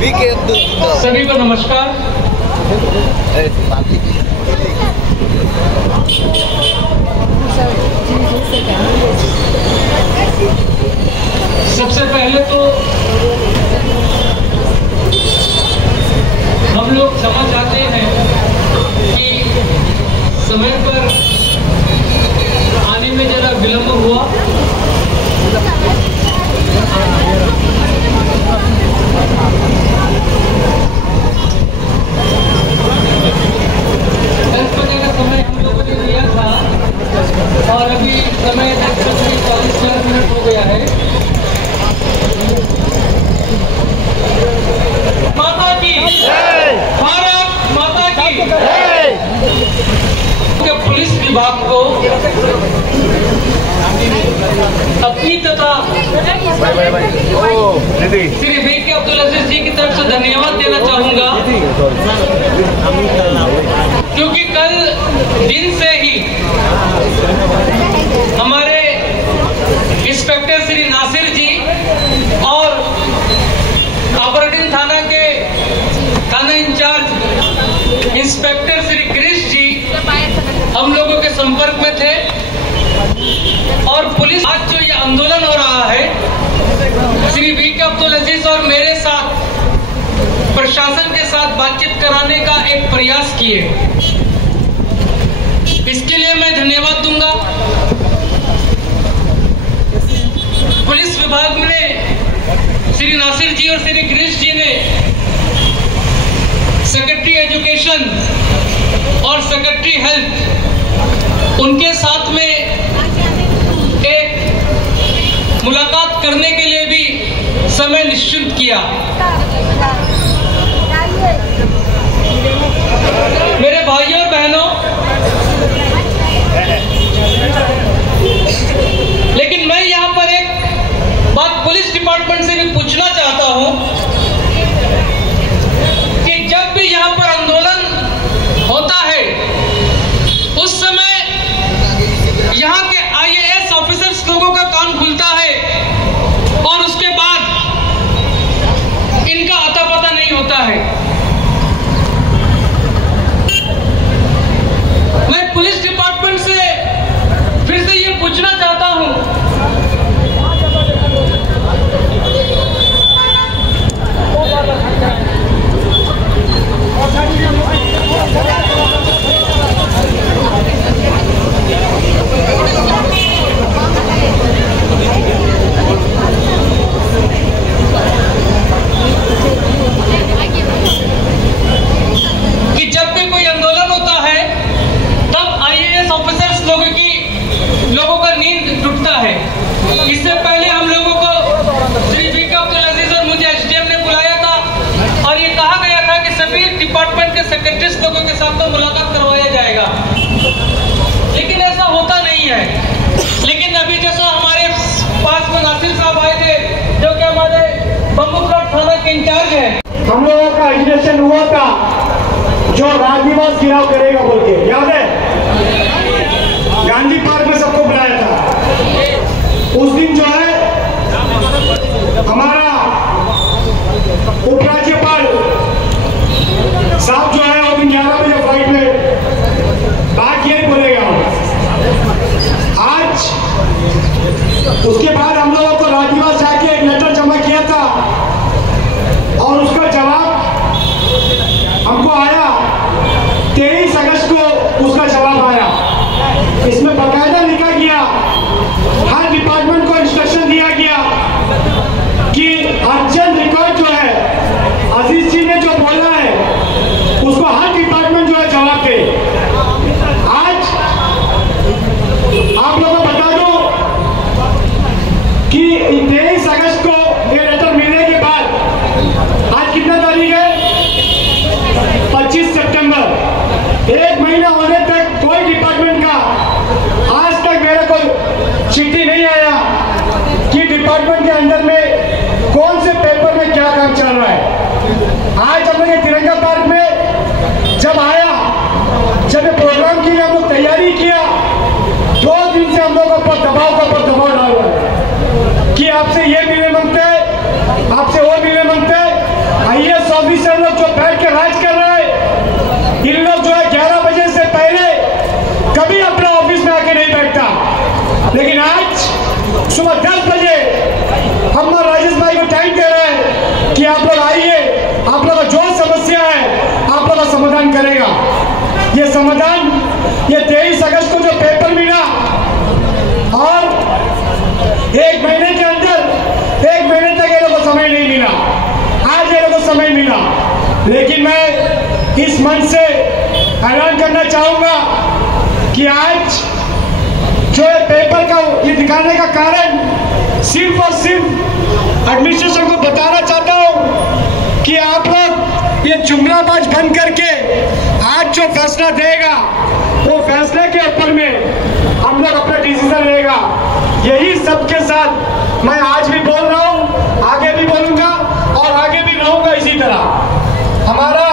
सभी को नमस्कार। सबसे पहले तो हम लोग क्षमा चाहते हैं कि समय पर आने में जरा विलंब हुआ। समय हम लोगों ने लिया था और अभी समय 10:40 हो गया है। माता की भारत माता की पुलिस विभाग को अपनी तथा श्री वी.के. अब्दुल अजीज जी की तरफ से धन्यवाद देना चाहूंगा, क्योंकि कल दिन से ही हमारे इंस्पेक्टर श्री नासिर जी और ऑपरेटिव थाना के थाना इंचार्ज इंस्पेक्टर श्री गिरीश जी हम लोगों के संपर्क में थे। और पुलिस आज जो ये आंदोलन हो रहा है, श्री वी.के. अब्दुल अजीज और मेरे साथ प्रशासन के साथ बातचीत कराने का एक प्रयास किए, इसके लिए मैं धन्यवाद दूंगा। पुलिस विभाग में श्री नासिर जी और श्री गिरीश जी ने सेक्रेटरी एजुकेशन और सेक्रेटरी हेल्थ उनके साथ में एक मुलाकात करने के लिए भी समय निश्चित किया। मेरे भाइयों और बहनों, लेकिन मैं यहां पर एक बात पुलिस डिपार्टमेंट से भी पूछना चाहता हूं कि जब भी यहां पर आंदोलन होता है उस समय यहां के IAS ऑफिसर्स लोगों का कान खुलता है और उसके बाद इनका अता पता नहीं होता है। मैं पुलिस डिपार्टमेंट से फिर से ये पूछना चाहता हूं कि जब भी कोई आंदोलन होता है तब IAS ऑफिसर्स लोगों का नींद टूटता है। इससे पहले हम लोगों को श्री वी.के. अब्दुल अजीज और मुझे SDM ने बुलाया था और ये कहा गया था कि सभी डिपार्टमेंट के सेक्रेटरीज लोगों के साथ तो मुलाकात करवाया जाएगा, लेकिन ऐसा होता नहीं है। लेकिन अभी जैसा हमारे पास में नासिर साहब आए थे, जो कि हमारे बम्बूघाट थाना के इंचार्ज है, हम लोगों का एजुकेशन हुआ था जो राजनिवास गिराव करेगा बोल के, याद है? गांधी पार्क में सबको बुलाया था। उस दिन जो है हमारा उपराज्यपाल साहब जो है वो दिन 11 बजे फ्लाइट में बात यही बोलेगा। आज उसके बाद हम लोगों को राजनिवास जाके एक लेटर जमा किया था और उसका जवाब हमको आया 23 अगस्त को उसका जवाब आया। इसमें बाकायदा लिखा गया, हर डिपार्टमेंट को इंस्ट्रक्शन दिया गया कि अर्जेंट रिकॉर्ड जो है अजीज जी ने जो बोला है उसको हर डिपार्टमेंट जो है जवाब दे। आज आप लोगों को बता दो कि 23 अगस्त को ये लेटर मिलने के बाद आज कितना तारीख है? 25 सितंबर। एक महीना होने तक कोई डिपार्टमेंट का आज तक मेरे को चिट्ठी नहीं आया कि डिपार्टमेंट के अंदर में कौन से पेपर में क्या काम चल रहा है। आज हम लोग तिरंगा पार्क में जब आया, जब ये प्रोग्राम की हम लोग तैयारी किया, 2 दिन से हम लोगों पर दबाव डाल रहा है कि आपसे ये मिलने मांगते हैं, आपसे वो मिलने मांगते हैं। आइए लेकिन मैं इस मंच से ऐलान करना चाहूंगा कि आज जो पेपर का ये दिखाने का कारण सिर्फ और सिर्फ एडमिनिस्ट्रेशन को बताना चाहता हूं कि आप लोग ये जुमलाबाज बंद करके आज जो फैसला देगा वो फैसले के ऊपर में हम लोग अपना डिसीजन लेगा। यही सबके साथ मैं आज भी बोल रहा हूं, आगे भी बोलूंगा और आगे भी रहूंगा इसी तरह। हमारा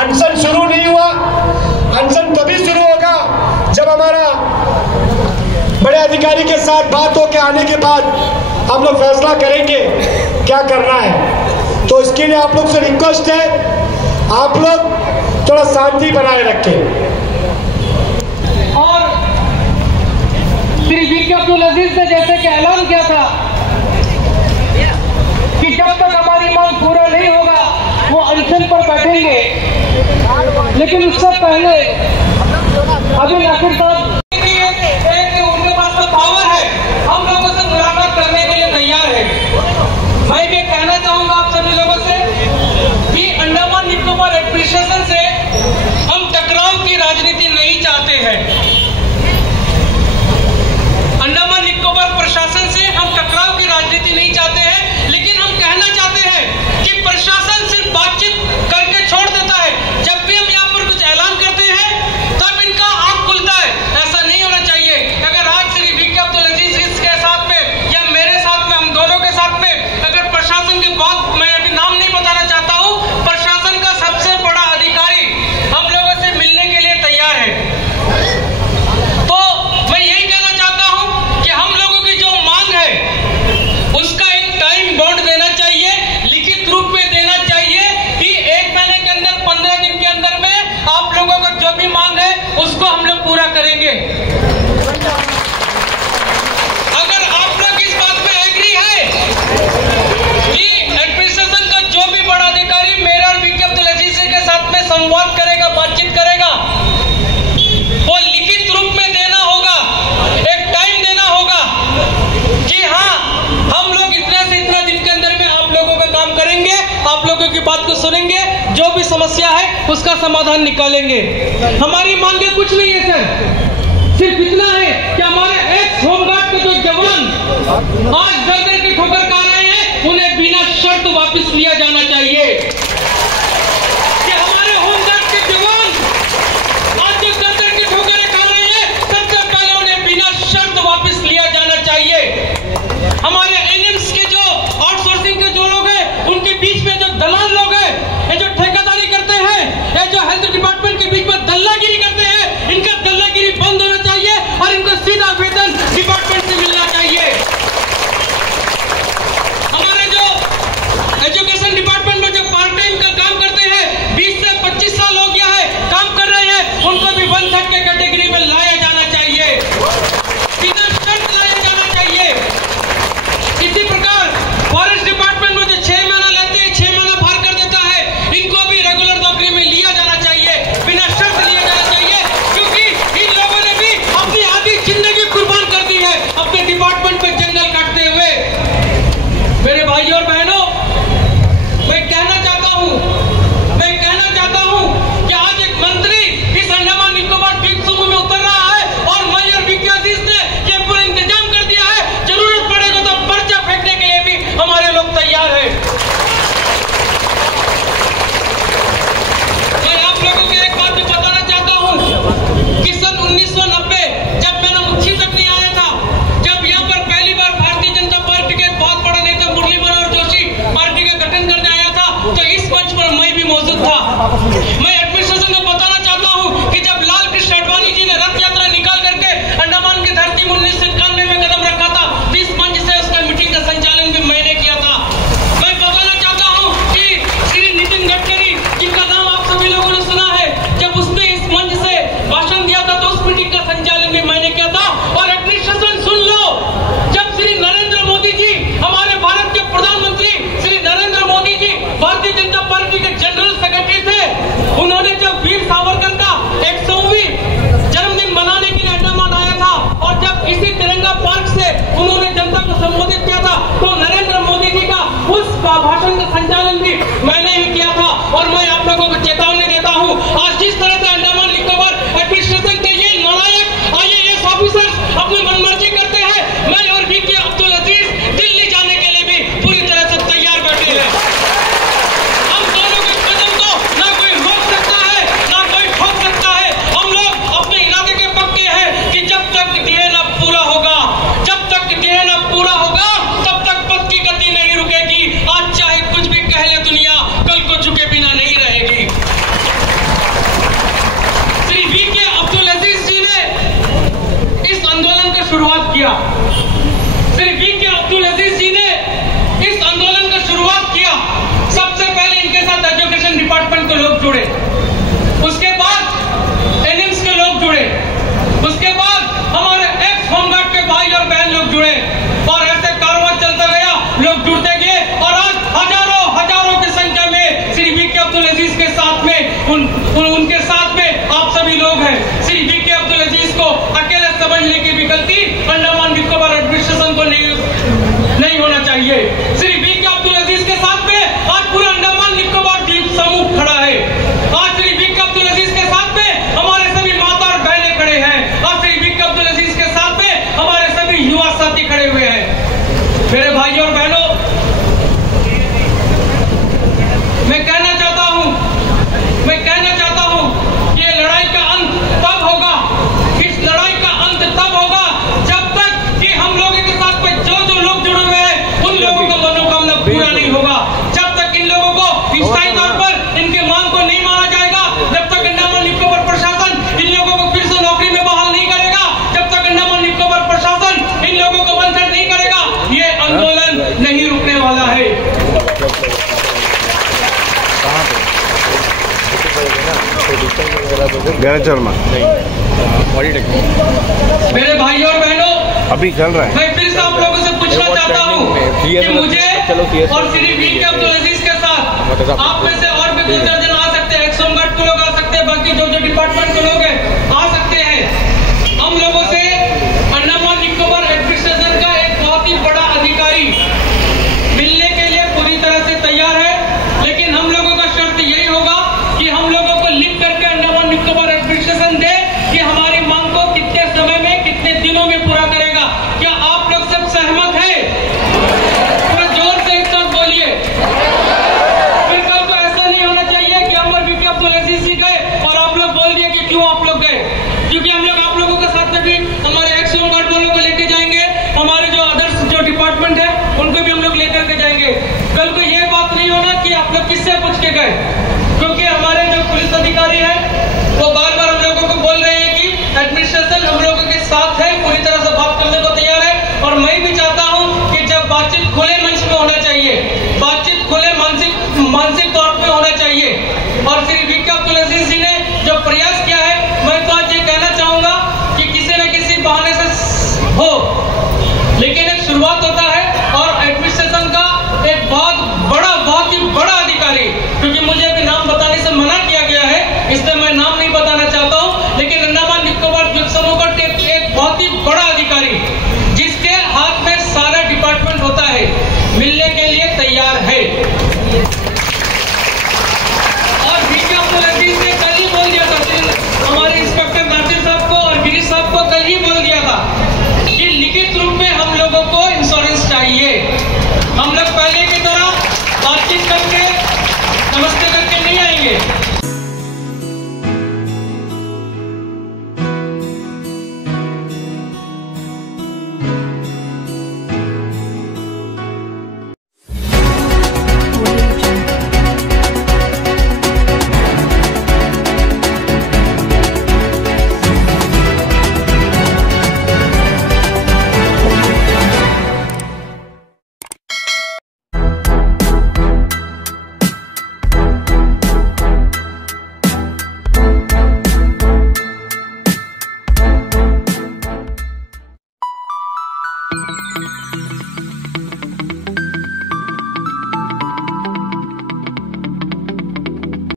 अनशन शुरू नहीं हुआ, अनशन तभी शुरू होगा जब हमारा बड़े अधिकारी के साथ बात होकर आने के बाद हम लोग फैसला करेंगे क्या करना है। तो इसके लिए आप लोग से रिक्वेस्ट है, आप लोग थोड़ा शांति बनाए रखें। और श्री वीके अब्दुल अजीज ने जैसे कि ऐलान किया था कि जब तक हमारी मांग पूरा नहीं होगा वो अनशन पर बैठेंगे, लेकिन उससे पहले अभी नासिर साहब उनके पास तो पावर है, हम लोगों से मुलाकात करने के लिए तैयार है। मैं भी कहना चाहूंगा आप सभी लोगों से कि अंडमान निकोबार एडमिनिस्ट्रेशन से हम टकराव की राजनीति नहीं चाहते हैं। अंडमान निकोबार प्रशासन से हम टकराव की राजनीति नहीं चाहते हैं, लेकिन हम कहना चाहते हैं कि प्रशासन सिर्फ बातचीत करके छोड़ देता है। जब भी हम यहाँ पर कुछ ऐलान करते हैं तब इनका आंख खुलता है। ऐसा नहीं होना चाहिए। अगर आज श्री वीके अब्दुल अजीज के साथ में या मेरे साथ में, हम दोनों के साथ में अगर प्रशासन की बात, मैं अभी नाम नहीं बताना चाहता हूँ, प्रशासन का सबसे बड़ा अधिकारी हम लोगों से मिलने के लिए तैयार है, तो मैं यही कहना चाहता हूँ कि हम लोगों की जो मांग है उसका एक टाइम बाउंड देना चाहिए, लिखित रूप में देना चाहिए कि 1 महीने के अंदर, 15 दिन के अंदर में आप लोगों का जो भी मांग है उसको हम लोग पूरा करेंगे। अगर आप लोग इस बात पे एग्री है कि एडमिनिस्ट्रेशन का जो भी बड़ा अधिकारी मेरा और वीके अब्दुल अजीज के साथ में संवाद करेगा, बातचीत करेगा, वो लिखित रूप में देना होगा, एक टाइम देना होगा कि हाँ हम लोग इतने से इतना दिन के अंदर में आप लोगों पे काम करेंगे, आप लोगों की बात को सुनेंगे, जो भी समस्या है उसका समाधान निकालेंगे। हमारी मांगे कुछ नहीं है सर, सिर्फ इतना है कि हमारे एक्स होमगार्ड के जो जवान आज गर्दन की ठोकर खा रहे हैं उन्हें बिना शर्त वापस लिया जाना चाहिए। कि हमारे होमगार्ड के जवान आज जो गर्दन की ठोकरें खा रहे हैं सबसे पहले उन्हें बिना शर्त वापस लिया जाना चाहिए। हमारे एनएम्स के जो आउटसोर्सिंग के जो लोग हैं उनके बीच में जो दलाल लोग हैं, ये जो ठेकेदारी करते हैं, ये जो हेल्थ डिपार्टमेंट के बीच में दल्लागिरी करते हैं, इनका दल्लागिरी बंद होना चाहिए और इनको सीधा वेतन डिपार्टमेंट से मिलना चाहिए। हमारे जो एजुकेशन डिपार्टमेंट में जो पार्ट टाइम का काम करते हैं, 20 से 25 साल हो गया है काम कर रहे हैं, उनको भी 1/3 के कैटेगरी में लाया जाना चाहिए, बिना शर्त लाया जाना चाहिए। इसी प्रकार फॉरेस्ट डिपार्टमेंट में जो 6 महीना लेते हैं, 6 महीना बाहर कर देता है, इनको भी रेगुलर नौकरी में लिया जाना चाहिए, बिना शर्त लिया जाना चाहिए, क्योंकि इन लोगों ने भी अपनी आधी जिंदगी कुर्बान कर दी है अपने डिपार्टमेंट में जंगल काटते हुए। मेरे भाइयों और बहनों, मैं कहना चाहता हूं कि आज एक मंत्री इस अंडमान निकोबार द्वीप समूह में उतर रहा है और मैं और वीके अजीज ने ये पूरा इंतजाम कर दिया है, जरूरत पड़ेगा तो पर्चा फेंकने के लिए भी हमारे लोग तैयार हैं। मैं आप लोगों को एक बात भी बताना चाहता हूं कि सन 1990 जब मेरा मुच्छी तक नहीं आया था, जब यहाँ पर पहली बार भारतीय जनता पार्टी के बहुत बड़े नेता मुरली मनोहर जोशी पार्टी का गठन करने आया था, तो इस मंच पर मैं भी मौजूद था। मैं एडमिनिस्ट्रेशन को बताना चाहता हूं कि जब लाल कृष्ण आडवाणी जी ने रथ यात्रा निकाल करके अंडमान की धरती में 1991 में कदम रखा था, तो इस मंच से उसका मीटिंग का संचालन भी मैंने किया था। मैं बताना चाहता हूं कि श्री नितिन गडकरी जिनका नाम आप सभी लोगों ने सुना है, जब उसने इस मंच से भाषण दिया था तो उस मीटिंग का संचालन भी मैंने किया था। और एडमिनिस्ट्रेशन सुन लो, जब श्री नरेंद्र मोदी जी, हमारे भारत के प्रधानमंत्री श्री नरेंद्र मोदी जी भारतीय जनता पार्टी के जनरल सेक्रेटरी थे, उन्होंने जब वीर सावरकर का 100वीं जन्मदिन मनाने के लिए अंडमान आया था और जब इसी तिरंगा पार्क से उन्होंने जनता को संबोधित किया था, तो नरेंद्र मोदी जी का उस भाषण का संचालन भी मैंने ही किया था। और निश्चित तौर पर इनके मांग को नहीं माना जाएगा जब तक अंडमान निकोबार प्रशासन इन लोगों को फिर से नौकरी में बहाल नहीं करेगा, जब तक अंडमान निकोबार प्रशासन इन लोगों को वंचित नहीं करेगा, ये आंदोलन नहीं रुकने वाला है। मेरे भाइयों और बहनों, अभी चल रहा है। मैं फिर से आप लोगों से पूछना चाहता हूँ कि मुझे और श्री वी के अब्दुल अजीज के साथ आप में से और भी 2 दर्जन